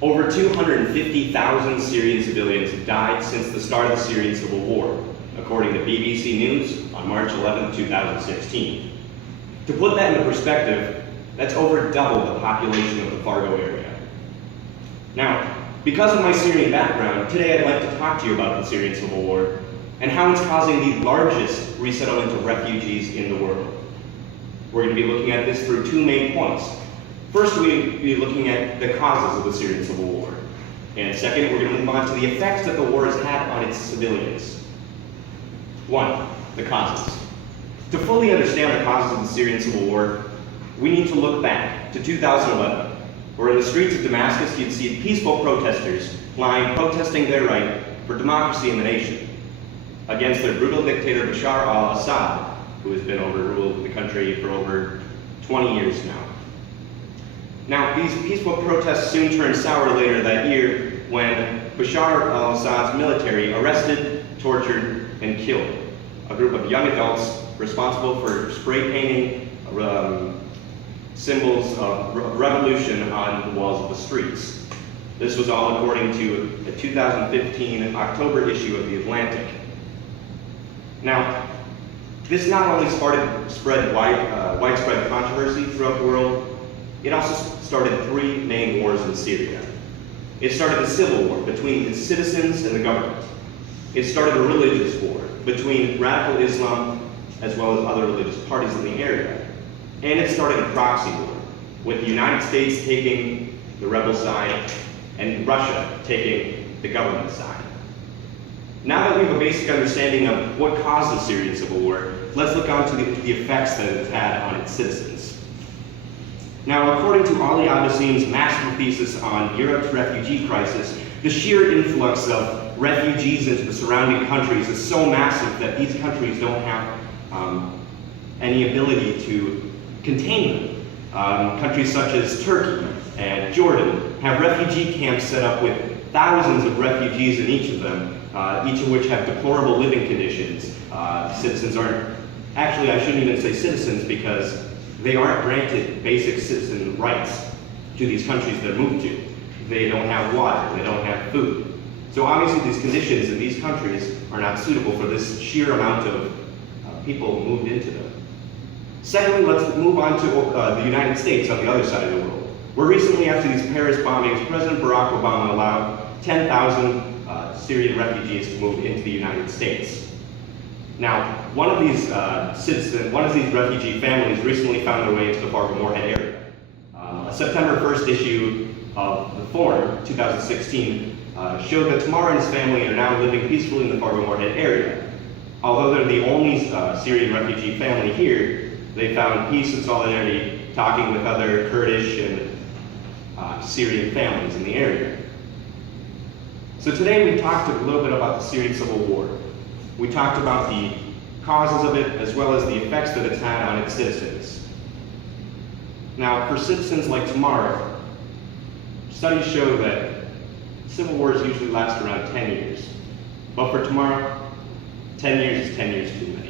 Over 250,000 Syrian civilians have died since the start of the Syrian civil war, according to BBC News on March 11, 2016. To put that into perspective, that's over double the population of the Fargo area. Now, because of my Syrian background, today I'd like to talk to you about the Syrian civil war and how it's causing the largest resettlement of refugees in the world. We're going to be looking at this through two main points. First, we'll be looking at the causes of the Syrian civil war. And second, we're going to move on to the effects that the war has had on its civilians. 1. The causes. To fully understand the causes of the Syrian civil war, we need to look back to 2011, where in the streets of Damascus you'd see peaceful protesters lying protesting their right for democracy in the nation against their brutal dictator Bashar al-Assad, who has been overruled the country for over 20 years now. Now, these peaceful protests soon turned sour later that year when Bashar al-Assad's military arrested, tortured, and killed a group of young adults responsible for spray painting symbols of revolution on the walls of the streets. This was all according to a 2015 October issue of The Atlantic. Now, this not only spread widespread controversy throughout the world, it also started three main wars in Syria. It started a civil war between the citizens and the government. It started a religious war between radical Islam as well as other religious parties in the area. And it started a proxy war, with the United States taking the rebel side and Russia taking the government side. Now that we have a basic understanding of what caused the Syrian civil war, let's look on to the effects that it's had on its citizens. Now, according to Ali Abassim's master thesis on Europe's refugee crisis, the sheer influx of refugees into the surrounding countries is so massive that these countries don't have any ability to contain them. Countries such as Turkey and Jordan have refugee camps set up with thousands of refugees in each of them, each of which have deplorable living conditions. Citizens aren't, actually I shouldn't even say citizens because they aren't granted basic citizen rights to these countries they're moved to. They don't have water, they don't have food. So obviously these conditions in these countries are not suitable for this sheer amount of people moved into them. Secondly, let's move on to the United States on the other side of the world, where recently after these Paris bombings, President Barack Obama allowed 10,000 Syrian refugees to move into the United States. Now, one of these refugee families recently found their way into the Fargo-Moorhead area. A September 1st issue of the Forum, 2016, showed that Tamar and his family are now living peacefully in the Fargo-Moorhead area. Although they're the only Syrian refugee family here, they found peace and solidarity talking with other Kurdish and Syrian families in the area. So today we talked a little bit about the Syrian civil war. We talked about the causes of it as well as the effects that it's had on its citizens. Now, for citizens like Tamar, studies show that civil wars usually last around 10 years. But for Tamar, 10 years is 10 years too many.